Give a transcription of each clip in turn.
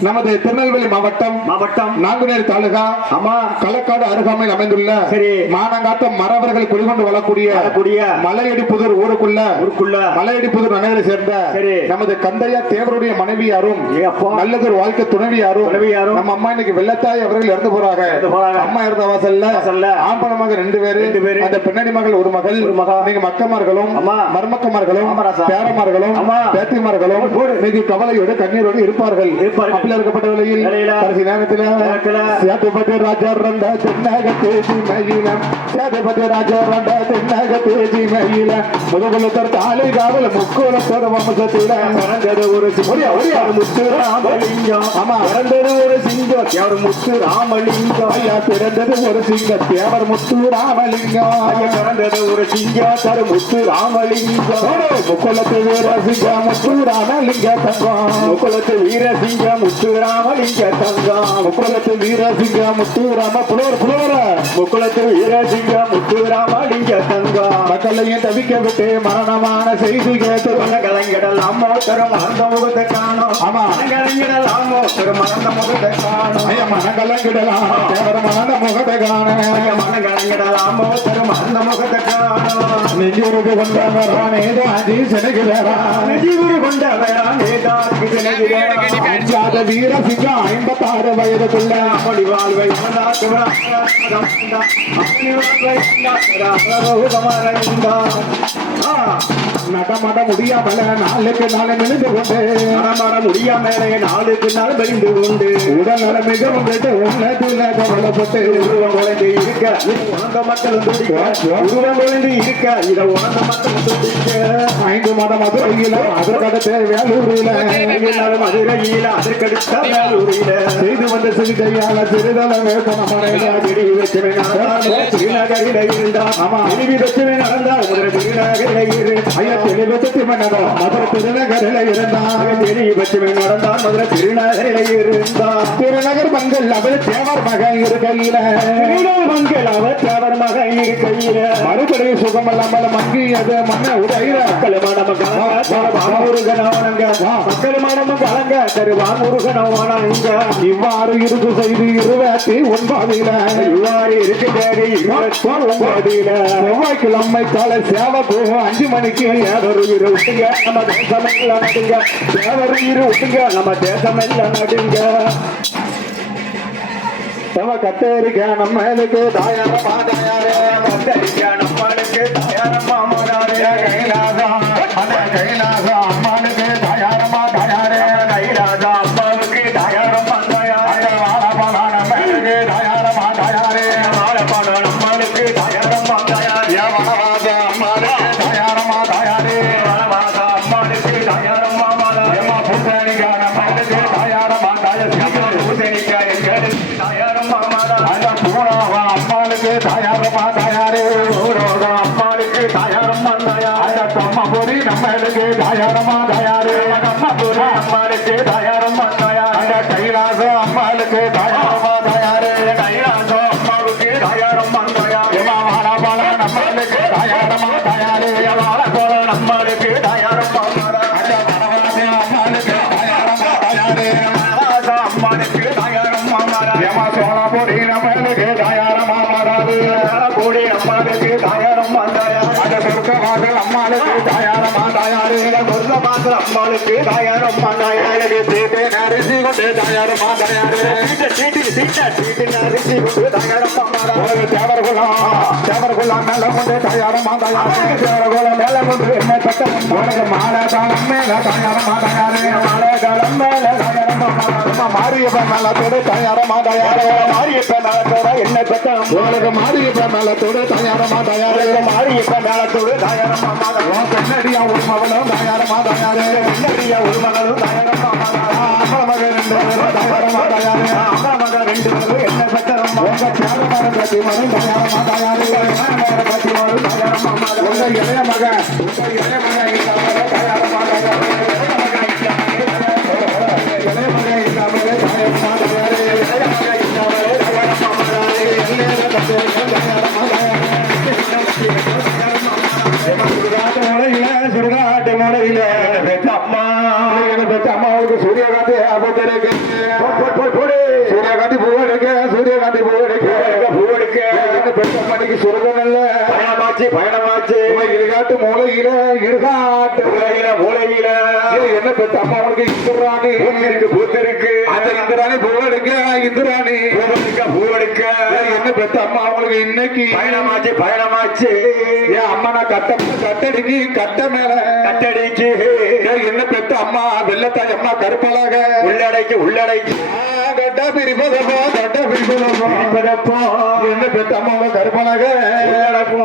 நமது திருநெல்வேலி மாவட்டம் மாவட்டம் நாங்குநேரி தாலுகா ஆமா களக்காடு அருகாமையில் அமைந்துள்ள சரி. மானங்காத்த மரவர்கள் குடிகொண்டு வரக்கூடிய மலையடிப்புதூர் ஊருக்குள்ள ஊருக்குள்ள மலையடிப்புதூர் நகரை சேர்ந்த சரி. நமது கந்தையா தேவருடைய மனைவியாரும். நல்லதொரு வாழ்க்கை துணைவியாரும் துணைவியாரும். நம்ம அம்மா இன்னைக்கு வெள்ளத்தாய் அவர்கள் இறந்து போறாங்க. அம்மா இறந்த வாசல்ல. ஆம்பள மகள் ரெண்டு பேரு. அந்த பின்னணி மகள் ஒரு மகள் ஒரு மகள். நீங்க மக்கமார்களும் அம்மா. மருமக்கமார்களும். பேரமார்களும் அம்மா. பேத்திமார்களும் மிகு கவலையோடு கண்ணீரோடு இருப்பார்கள் இருப்பார்கள். அப்படி இருக்கப்பட்ட வேளையில. கடைசி நேரத்தில். சேதுபதி ராஜா ரண்ட தென்னக தேதி மயிலம் சேதுபதி ராஜா ரண்ட தென்னக தேதி மயில முதுகுலத்தர் தாலை காவல் முக்குலத்தர் வம்சத்தில பிறந்தது ஒரு ஒடியா, ஒடியா. முத்து ராமலிங்கம் ஆமா. பிறந்தது ஒரு சிங்கம் அவர் முத்து ராமலிங்கம் ஐயா பிறந்தது ஒரு சிங்க தேவர் முத்து ராமலிங்கம் ஐயா, பிறந்தது ஒரு சிங்கம் தரு முத்து ராமலிங்கம் முக்குலத்து வீர சிங்க முத்து ராமலிங்க தங்கம் முக்குலத்து வீர சிங்கம் முத்து ராமலிங்க தங்கம். முக்குலத்து வீர சிங்க முத்து ராம புலவர் புலவர். முக்குலத்து வீர சிங்கம் முத்து ராமலிங்க தங்கம். மக்களையும் தவிக்க விட்டு மரணமான செய்தி கேட்டு கலங்கிடலாமோ தரும் மறந்த முகத்தை காணும். ஆமா. கலங்கிடலாமோ தரும் மறந்த முகத்தை காணும். ஐயா மனங்கலங்கிடலாம் தேவர் மனத முகத்தை காண மனம் கலங்கிடலாமோ தரும் மறந்த முகத்தை காணும். நெஞ்சூருக்கு கொண்டவரானே தாஜி செனகு வேறா நெஜிகுரு கொண்டவரா நேதாக்கு தினகிறேன் அஞ்சாத வீர சிங்கம் ஐம்பத்தாறு வயதுக்குள்ள அப்படி வாழ்வை மனதாக்குவா அப்படி நடமாட முடியாமல நாளுக்கு நாள் மெலிந்து கொண்டு நடமாட முடியாமல நாளுக்கு நாள் வெளிந்து கொண்டு உடல் நலம் மிகவும் கேட்டு உள்ளத்துல கவலைப்பட்டு உருவம் குழந்தை இருக்க உணர்ந்த மக்கள் துடிக்க உருவம் குழந்தை இருக்க இதை உணர்ந்த மக்கள் துடிக்க ஐந்து மாதம் மதுரையில் மதுரை அதற்கடுத்து வேலூரில மதுரை மதுரையில அதற்கடுத்த வேலூரில. செய்து வந்த சிறுகையால சிறிதளவே வச்சவன் நடந்தால் திருநகரில இருந்தான் ஆமா. திருவி வச்சவன் நடந்தால் முதல்ல திருநகரில இருந்தான் ஐயா தெளிவத்து மன்னதோ மதுரை திருநகரில இருந்தான் திருவி வச்சவன் நடந்தால் முதல்ல திருநகரில இருந்தான் திருநகர் மங்கள் அவர் தேவர் மகன் இருக்கையில. மங்கள் அவர் தேவர் மகன் இருக்கையில. மறுபடியும் சுகமல்லாமல் மங்கியது மன்ன உடையில. மக்கள் மனம் வாமுருகனவனங்க மக்கள் மனம் கலங்க தரு வாமுருகனவனங்க இவ்வாறு இருக்கு செய்து இருபத்தி ஒன்பதில. இவ்வாறு இருக்கிறது ஒன்பதுல. செவ்வாய்க்கிழமை காலை சேவை போகும் அஞ்சு மணிக்கு தேவர் உயிர் விட்டுங்க நம்ம தேசம் எல்லாம் நடுங்க. தேவர் உயிர் விட்டுங்க நம்ம தேசம் எல்லாம் நடுங்க. செவ கத்தேரிக்க நம்ம இதுக்கு தாயாரமா தாயாரே கத்தரிக்க நம்மளுக்கு தயாரமா மோனாரே கைலாசம் அந்த கைலாசம் நம்மளுக்கு தாயாரமா தாயாரே அம்மாபுரி அம்மாளுக்கு தயாரம் வந்தாயா அந்த கைலாச அம்மாளுக்கு தாயாரமா தாயாரே கைலாசம் அம்மாவுக்கு தயாரம் வந்தாயா ஏமா வாழப்பழ நம்மளுக்கு সম্মান அம்மாளுக்கு தயாரம் வந்தாயா சீட்டை நரிசி கொண்டு தாயாரமா தாயாரே சீட்டு சீட்டு சீட்டு சீட்டு நரிசி கொண்டு தயாரம் மாமாரா உலக தேவர்குலம் தேவர்குலம் மேல கொண்டு தயாரமா தாயாரே தேவர்குலம் மேல கொண்டு என்ன பெற்ற உனக்கு மாலை தாளம் மேல தயாரமா தாயாரே மாலை தாளம் மேல தயாரமா தாயாரமா மாரியப்ப மேல தொடு தயாரமா தாயாரே மாரியப்ப மேலத்தோட என்ன பெற்ற உங்களுக்கு மாரியப்ப மேல தொடு தயாரமா தாயாரே மாரியப்ப மேலத்தோடு தயாரம் மாமாரா உன் பெண்ணடியா ஒரு மகளும் தயாரமா தாயாரே என்னடியா ஒரு மகளும் தயாரம் மாமாரா அம்மா மகன் ரெண்டு பேரும் தயாரமா தாயாரே அம்மா மகன் ரெண்டு பேரும் என்ன பெற்றம்மா உங்க தேவமான பத்தி மகன் தயாரமா தாயாரே பத்தி வரும் தயாரம் மாமாரா உங்க இளைய மகன். பூத்திருக்கு. சூரியகாந்தி பூ எடுக்க சூரியகாந்தி பூ எடுக்க. பூ எடுக்க. பெத்த மணிக்கு சுருகம் இல்ல பயணமாச்சு பயணமாச்சு. இருகாட்டு மூலையில இருகாட்டு. மூலையில மூலையில. இது என்ன பெத்த அம்மா உனக்கு இந்துராணி. பூத்திருக்கு பூத்திருக்கு. அந்த இந்திராணி பூ எடுக்க இந்துராணி. பூவெடுக்க பூவெடுக்க. என்ன பெத்த அம்மா அவங்களுக்கு இன்னைக்கு? பயணமாச்சு பயணமாச்சு. என் அம்மா நான் கட்ட கட்டடிக்கு கட்ட மேல. கட்டடிக்கு. என்ன பெத்த அம்மா வெள்ளத்தாய் அம்மா கருப்பழக உள்ளடைக்கு உள்ளடைக்கு. கட்ட பிரிப்பதப்போ கட்ட பிரிப்பதப்போ பிறப்போ என்ன பெத்த அம்மா உங்க கருப்பழக உள்ளடப்போ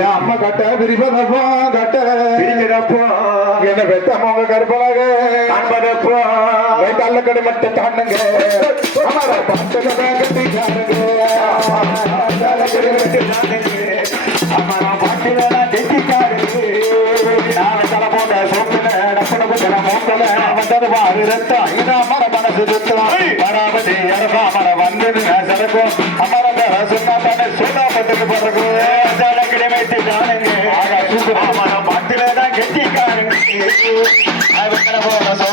என் அம்மா கட்ட பிரிப்பதப்போ கட்ட. பிரிக்கிறப்போ என்ன பெத்த அம்மா உங்க கருப்பழக காண்பதப்போ கல்ல கடை மட்டும் பாட்டுல கட்டி காணுங்க பாட்டில நான் தல போட்ட டப்பன வந்தது ரத்தம். இது அமர மனசு சுத்தம். வராமதி அரசா அமர வந்து சரக்கும் அமர பேர சுத்தா தானே சுத்தா பட்டுக்கு பிறகு தானுங்க அமர பாட்டில தான் I will never